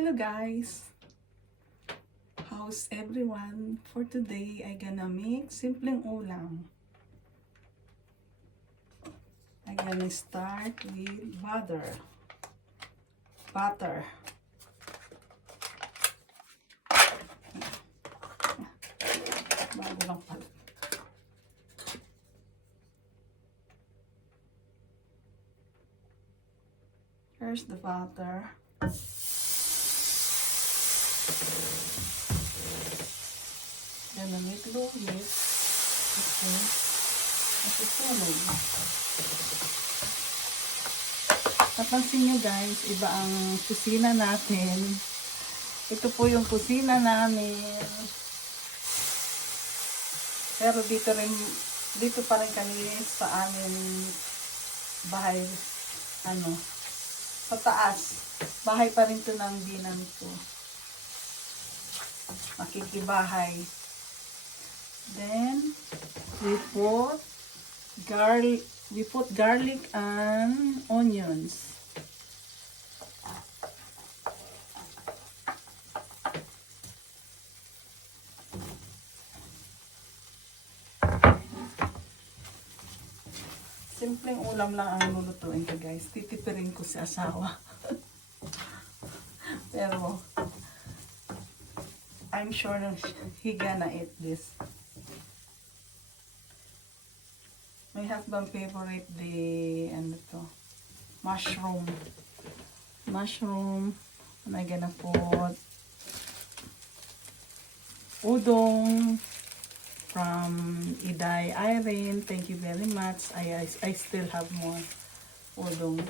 Hello guys! How's everyone? For today, I gonna make simpleng ulam. I gonna start with butter. Bago lang pala. Here's the butter. Gonna make luwis. Okay. Masusunog. Napansin nyo guys, iba ang kusina natin. Ito po yung kusina namin. Pero dito pa rin kami sa amin bahay, sa taas. Bahay pa rin to ng binan ko. Makikibahay. Then, we put garlic and onions. Simpleng ulam lang ang lulutuin ko guys. Titipirin ko si asawa. Pero, I'm sure he gonna eat this. My husband favorite the mushroom. And I'm gonna put udong from Iday Irene. Thank you very much. I still have more udong.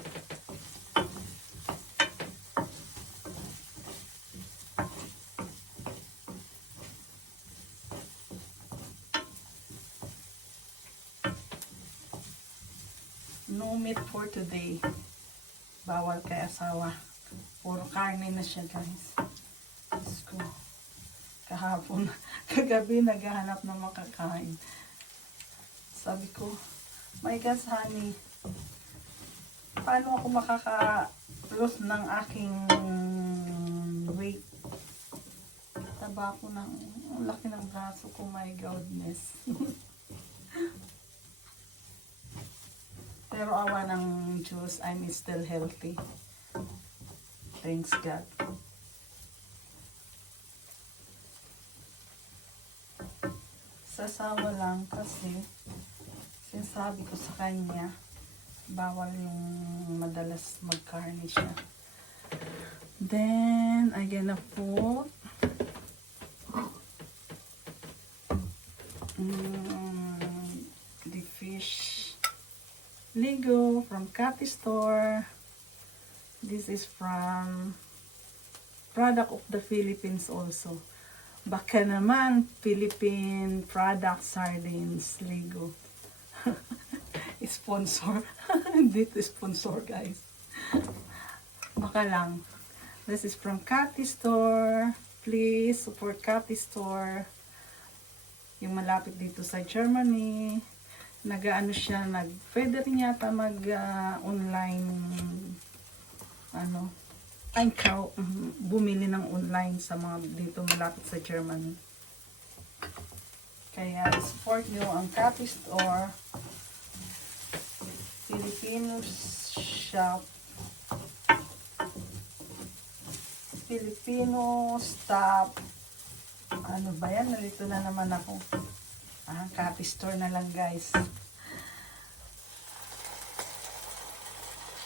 No meat for today. Bawal kay asawa. Puro karne na siya guys. Diyos ko. Kahapon, kagabi naghahanap ng makakain. Sabi ko, my gosh honey, paano ako makaka-lose ng aking weight? Taba ko ng, ang laki ng braso ko, my goodness. Pero awa ng Diyos, I'm still healthy. Thanks God. Sasawa lang kasi sinasabi ko sa kanya, bawal yung madalas magkarne siya. Then, I'm gonna put the fish Ligo from Cathy Store. This is from product of the Philippines also. Baka naman Philippine product sardines Ligo. Sponsor. Dito sponsor guys. Baka lang. This is from Cathy Store. Please support Cathy Store. Yung malapit dito sa Germany. Pwede rin yata online, bumili ng online sa mga dito malapit sa Germany. Kaya support nyo ang Cathy Store, Filipino shop, Filipino stop. Ano ba yan? Nalito na naman ako. Cathy Store na lang guys.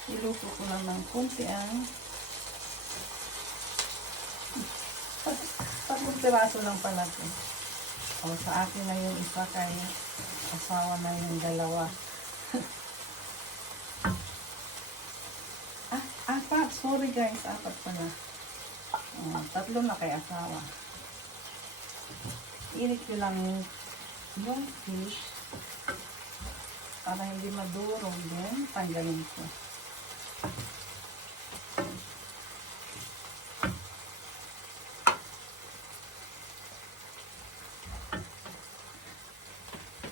Iluto ko lang ng konti tatlong piraso lang pala ito. O sa akin na yung isa, kay asawa na yung dalawa. Apat. Sorry guys, apat pala. Tatlo na kay asawa. Init ko lang yung fish para hindi madurog din. Tanggalin ko.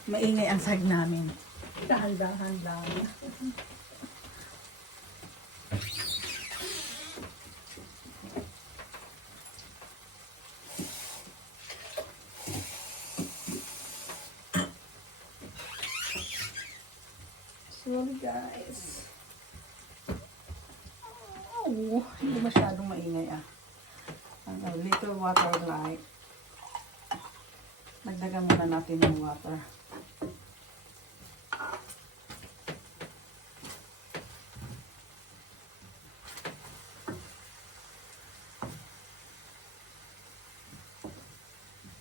Maingay ang sag namin. Dahan-dahan lang. Sorry guys. Oh, hindi masyadong maingay ah. A little water light. Nagdagan muna natin ng water.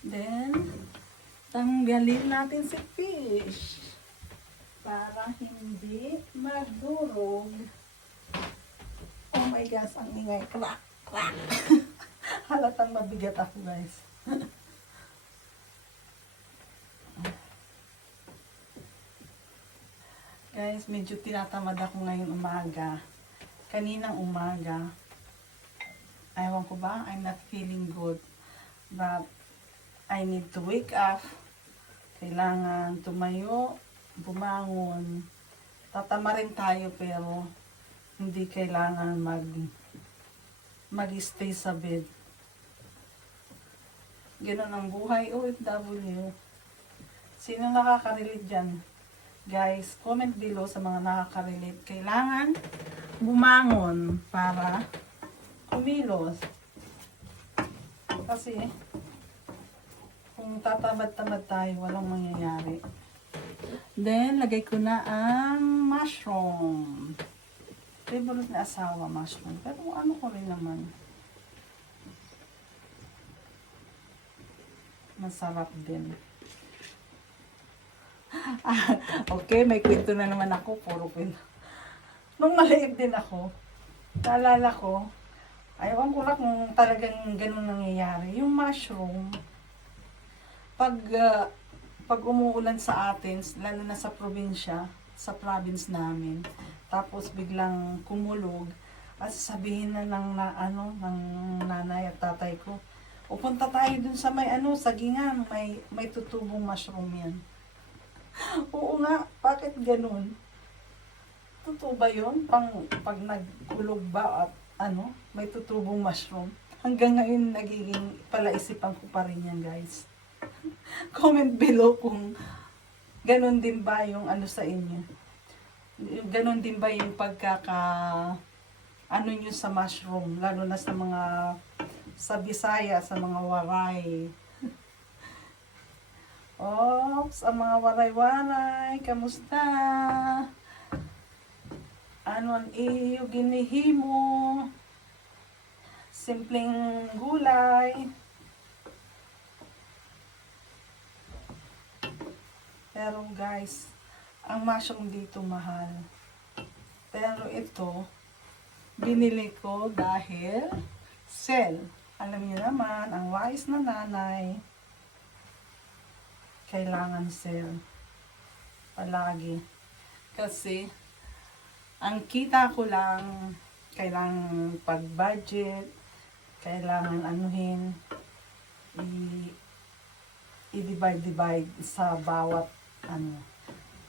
Then, tanggalin natin si fish para hindi magdurog. Oh my gosh, ang ingay. Crack, crack. Halatang mabigat ako guys. Guys, medyo tinatamad ako ngayon umaga. Kaninang umaga. Ewan ko ba, I'm not feeling good. But, I need to wake up. Kailangan tumayo, bumangon. Tatama rin tayo pero hindi kailangan mag-stay sa bed. Ganun ang buhay OFW. Sino nakaka-relate dyan? Guys, comment below sa mga nakaka-relate. Kailangan bumangon para kumilos. Kasi kung tatamad-tamad tayo, walang mangyayari. Then, lagay ko na ang mushroom. Favorite na asawa, mushroom. Pero ano ko rin naman. Masarap din. Okay, may kwento na naman ako. Puro kwento. Nung maliit din ako, naalala ko, ayaw ko lang kung talagang ganun nangyayari. Yung mushroom, pag umuulan sa atin, lalo na sa probinsya, sa province namin, tapos biglang kumulog, at sabihin na ng nanay at tatay ko, pupunta tayo dun sa sagingan, may tutubong mushroom yan. Oo nga, bakit ganun? Totoo ba yun? Pag nagkulog ba at may tutubong mushroom? Hanggang ngayon nagiging palaisipan ko pa rin yan guys. Comment below kung ganun din ba yung sa inyo. Ganun din ba yung nyo sa mushroom, lalo na sa Bisaya, sa mga waray. Oops, ang mga waray-waray, kamusta? Ano ang iyo ginihimo? Simpleng gulay. Pero guys, ang mushroom dito mahal. Pero ito, binili ko dahil sale. Alam niyo naman, ang wise na nanay, kailangan sale. Palagi. Kasi, ang kita ko lang, kailangan pag-budget, kailangan i-divide sa bawat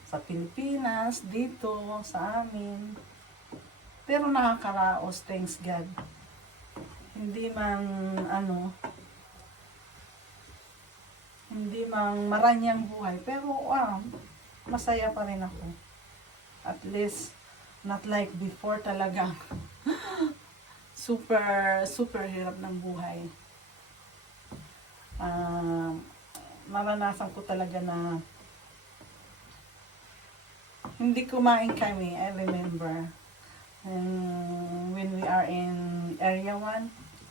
sa Pilipinas, dito, sa amin. Pero nakakaraos, thanks God. Hindi man hindi man maranyang buhay, pero masaya pa rin ako. At least, not like before talaga. super hirap ng buhay. Maranasan ko talaga na hindi kumain kami, I remember. When we are in Area 1,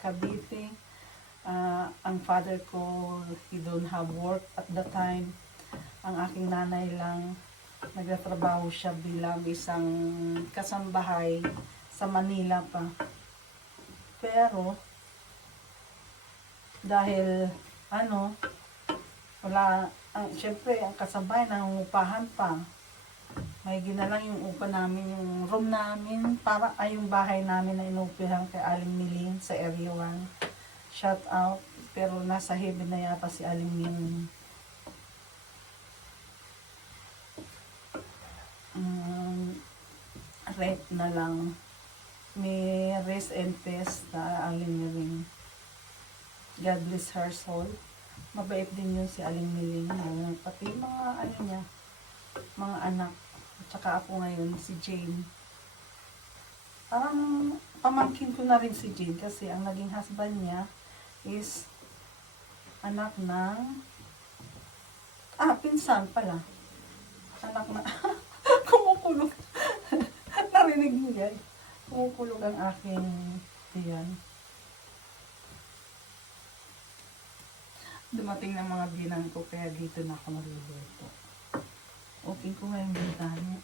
Cavite, ang father ko, he don't have work at the time. Ang aking nanay lang, nagtatrabaho siya bilang isang kasambahay sa Manila pa. Pero, dahil, syempre, ang kasambahay, nangungupahan pa. May ginalang yung upa namin, yung room namin, yung bahay namin na inupihan kay Aling Milin sa Area 1. Shout out, pero nasa heaven na yata si Aling Milin. Rep na lang. May rest and peace na Aling Milin. God bless her soul. Mabait din yun si Aling Milin. Pati mga niya, mga anak, at Tsaka ako ngayon, si Jane. Parang pamangkin ko na rin si Jane kasi ang naging husband niya is anak ng pinsan pala. Anak na kumukulog. Narinig niyo yan? Kumukulog ang aking tiyan. Dumating ng mga bilang ko kaya dito na ako magluluto. Open ko nga yung bintana.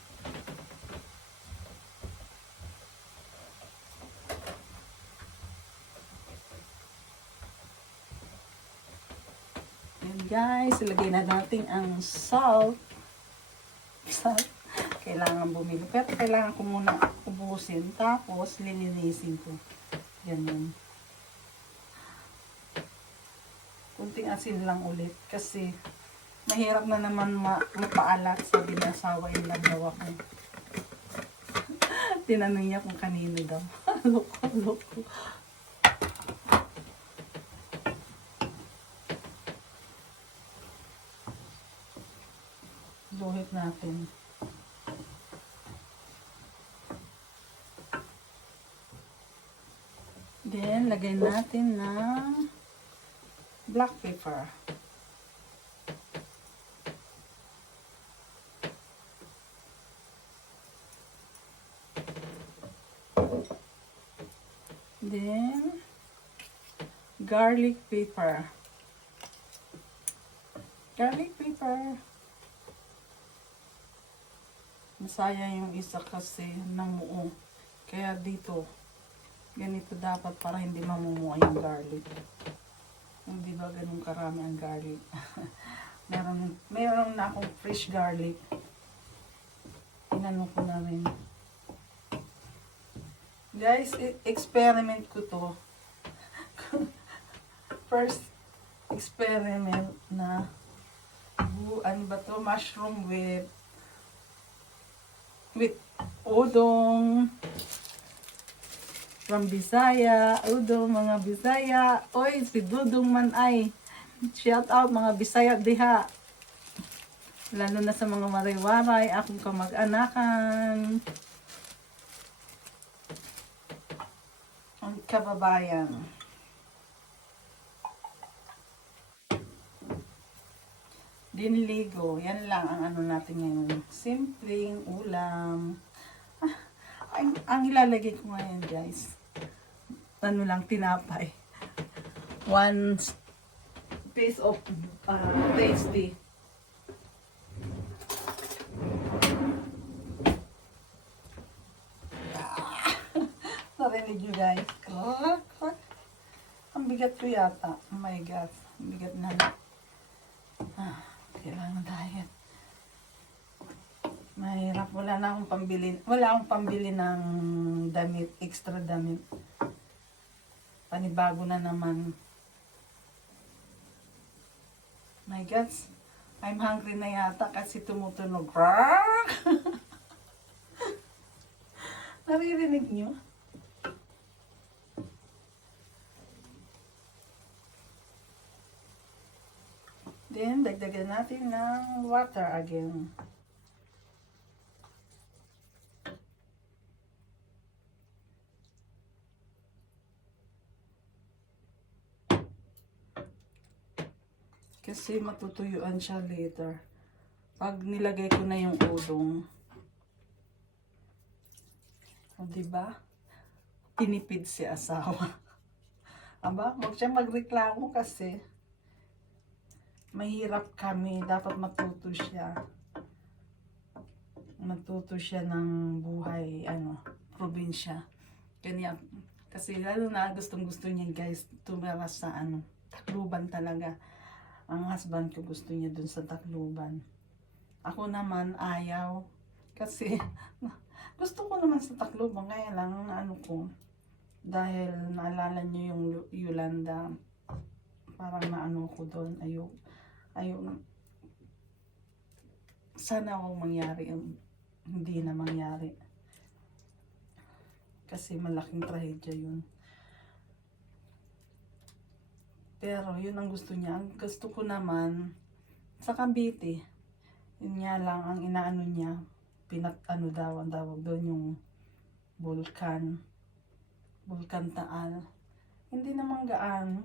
And guys, ilagay na natin ang salt. Salt. Kailangan bumili. Pero kailangan ko muna ubusin. Tapos, lilinisin ko. Ganun. Kunting asin lang ulit. Kasi, mahirap na naman mapaalat. Sabi ng asawa yung nagawa ko. Tinanong niya kung kanino daw. Loko. Luhit natin. Then, lagay natin ng black pepper. Then, garlic pepper. Garlic pepper. Nasayang yung isa kasi namuo. Kaya dito, ganito dapat para hindi mamumuo yung garlic. Hindi ba ganun karami ang garlic? meron na akong fresh garlic. Inano ko na rin. Guys, experiment ko to. First experiment na ano ba to? Mushroom with udong from Bisaya, udong mga Bisaya. Oy, si Dudong man ay. Shout out mga Bisaya diha. Lalo na sa mga maray-waray, akong kamag-anakan. Ang kababayan. Diniligo. Yan lang ang ano natin ngayon. Simpleng ulam. Ang ilalagay ko ngayon guys. Ano lang, tinapay. 1 piece of tasty. Narinig nyo guys. Ang bigat ko yata. Oh my God. Ang bigat na. Kailangan diet. Mahirap. Wala akong pambili ng damit. Extra damit. Panibago na naman. My God. I'm hungry na yata kasi tumutunog. Naririnig nyo? Then, dagdagan natin ng water again. Kasi matutuyuan siya later. Pag nilagay ko na yung udong. O, diba? Tinipid si asawa. Aba, huwag siya magreklamo kasi mahirap kami. Dapat matuto siya. Matuto siya ng buhay, probinsya. Kanya, kasi lalo na gustong-gusto niya guys, tumira sa Tacloban talaga. Ang husband ko gusto niya dun sa Tacloban. Ako naman ayaw. Kasi gusto ko naman sa Tacloban. Kaya lang dahil naalala niyo yung Yolanda, parang naano ko doon. Ayaw. Sana akong mangyari. Hindi na mangyari. Kasi malaking trahedya yun. Pero yun ang gusto niya. Ang gusto ko naman sa Cavite. Yun nga lang ang inaano niya. ano daw, ang tawag doon yung Vulcan Taal. Hindi naman gaano.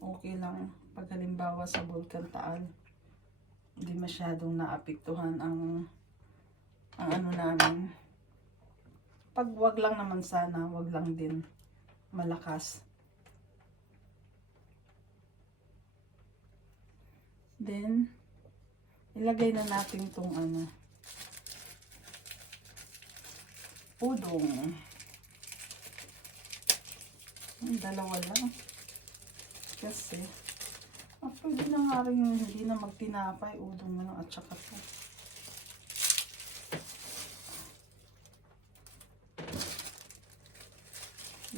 Okay lang. Pag halimbawa sa Vulcan Taal, hindi masyadong naapektuhan ang ano namin. Pag wag lang naman sana, wag lang din malakas. Then, ilagay na natin tong ano, udong. Dalawa lang. Kasi, pwede na nga rin hindi na magtinapay, udong na lang at saka to.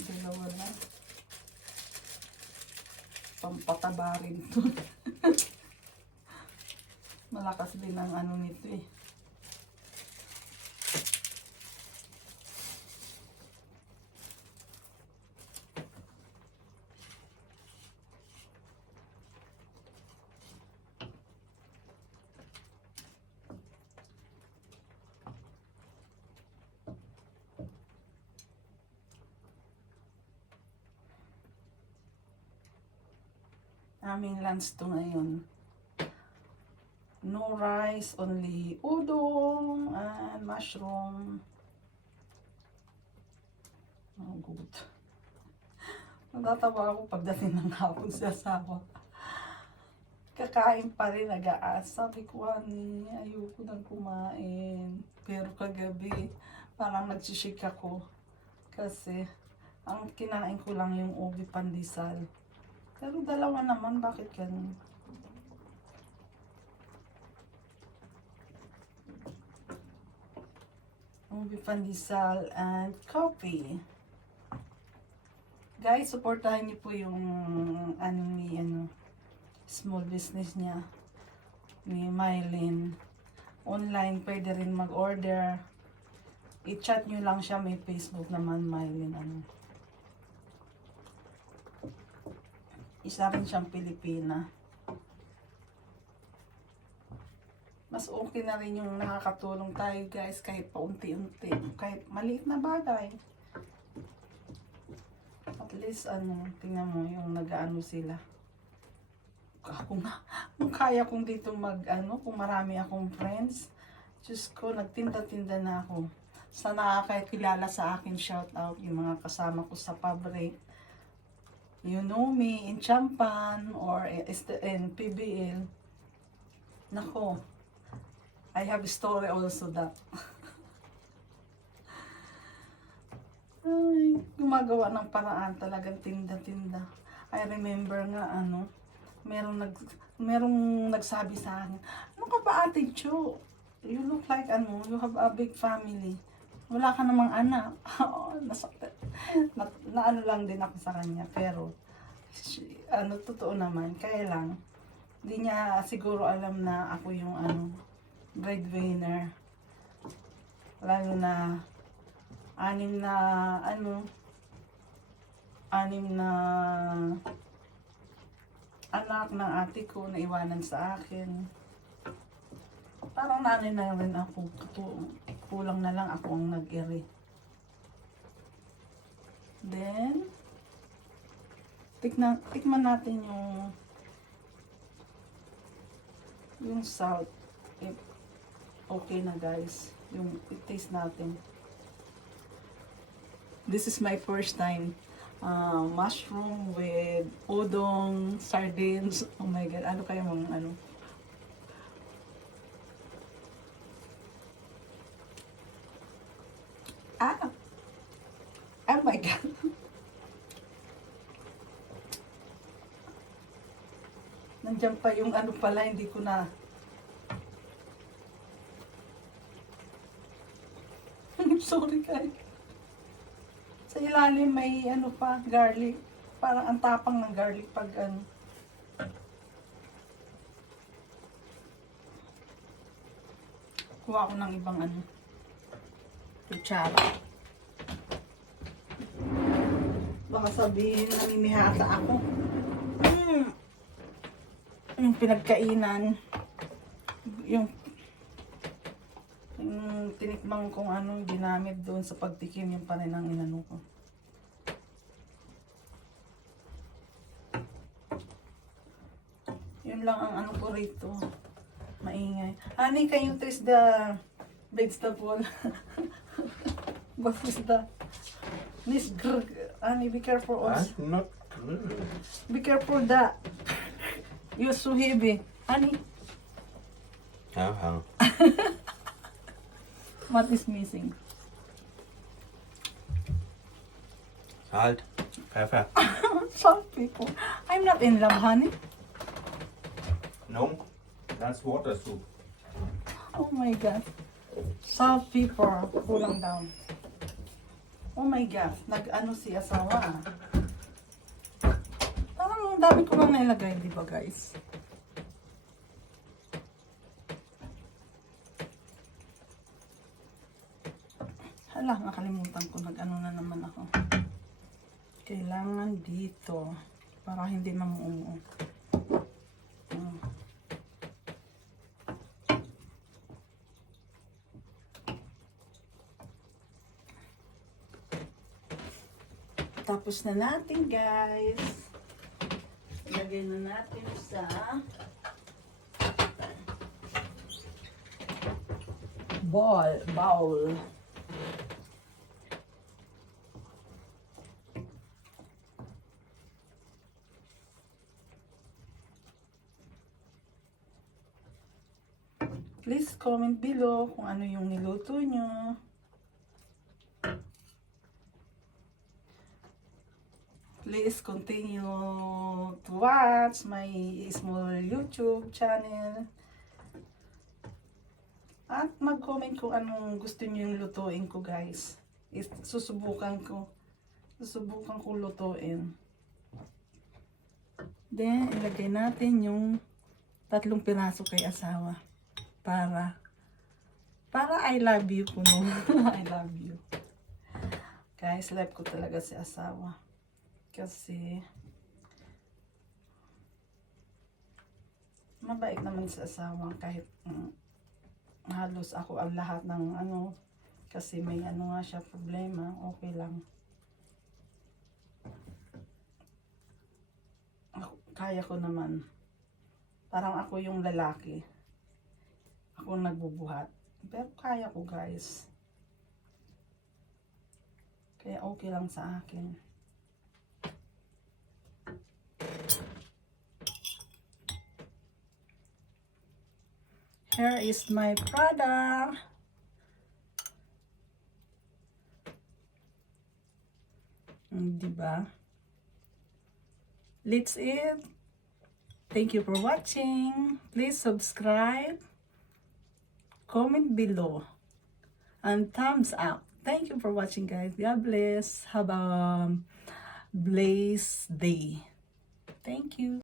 Dalawa lang. Pampataba rin to. Malakas din ang ano nito eh. Aming lunch to ngayon. No rice, only udong and mushroom. Oh, good. Natatawa ako pagdating ng hapon sa asawa. Kakain pa rin, nag-aas. Sabi ko, honey, ayoko nang kumain. Pero kagabi, parang nagsishake ako. Kasi, ang kinain ko lang yung ubi pandesal. Pero dalawa naman, bakit ganun? Ubi pandesal and coffee. Guys, supportahan niyo po yung small business niya ni Mylene. Online, pwede rin mag-order. I-chat nyo lang siya, may Facebook naman, Mylene. Isa rin siyang Pilipina. Mas okay na rin yung nakakatulong tayo guys, kahit paunti-unti, kahit maliit na bagay. At least tingnan mo yung nag-ano sila. Ako nga, kung kaya kong dito kung marami akong friends, Diyos ko, nagtinda-tinda na ako. Sa nakakakilala sa akin, shout out yung mga kasama ko sa Pabre. You know me, in Champan, or in PBL. Nako, I have a story also that. Ay, gumagawa ng paraan talagang tinda-tinda. I remember nga merong nagsabi sa akin, ano ka ba Ate Cho? You look like you have a big family. Wala ka namang anak. Nasaktan. Na lang din ako sa kanya. Pero, totoo naman. Kaya lang, hindi niya siguro alam na ako yung breadwinner. Lalo na anim na anak ng ate ko na iwanan sa akin. Parang nanay na rin ako. Kulang na lang ako ang nag-iri. Then, tikman natin yung salt. Okay na guys, yung taste natin. This is my first time. Mushroom with udong, sardines. Oh my god, ano kaya mga oh my god. Nandiyan pa yung pala, hindi ko na. I'm sorry guys. Sa ilalim may pa, garlic. Parang ang tapang ng garlic pag Kuha ko ng ibang kutsara. Baka sabihin namimihasa ako. Yung pinagkainan, yung tinikman kung anong ginamit doon sa pagtikim yung pa rin ang inano ko. Yun lang ang ano ko rito. Maingay. Honey, can you taste the vegetable? What is that? Miss Grr. Honey, be careful also. Not. Be careful that. You're so heavy. Honey, How? what is missing? Salt. Pepper. Some people. I'm not in love, honey. No. That's water soup. Oh my God. Salt, pepper, kulang down. Oh my God. Nag-ano si asawa. Parang ang dami ko lang nailagay, di ba guys? Hala, nakalimutan ko. Nag-ano na naman ako. Kailangan dito. Para hindi mamuungo. Tapos na natin, guys. Ilagay na natin sa bowl. Please comment below kung ano yung niluto nyo. Please continue to watch my small YouTube channel. At mag-comment kung anong gusto niyo yung lutuin ko, guys. Susubukan ko lutuin. Then, ilagay natin yung 3 piraso kay asawa. Para I love you ko, no? I love you. Guys, love ko talaga si asawa. Kasi mabait naman sa asawa kahit halos ako ang lahat ng ano, kasi may ano nga siya problema, okay lang. Kaya ko naman. Parang ako yung lalaki. Ako nagbubuhat. Pero kaya ko, guys. Kaya okay lang sa akin. Here is my product. Diba? Let's eat. Thank you for watching. Please subscribe, comment below, and thumbs up. Thank you for watching, guys. God bless. Have a blessed day. Thank you.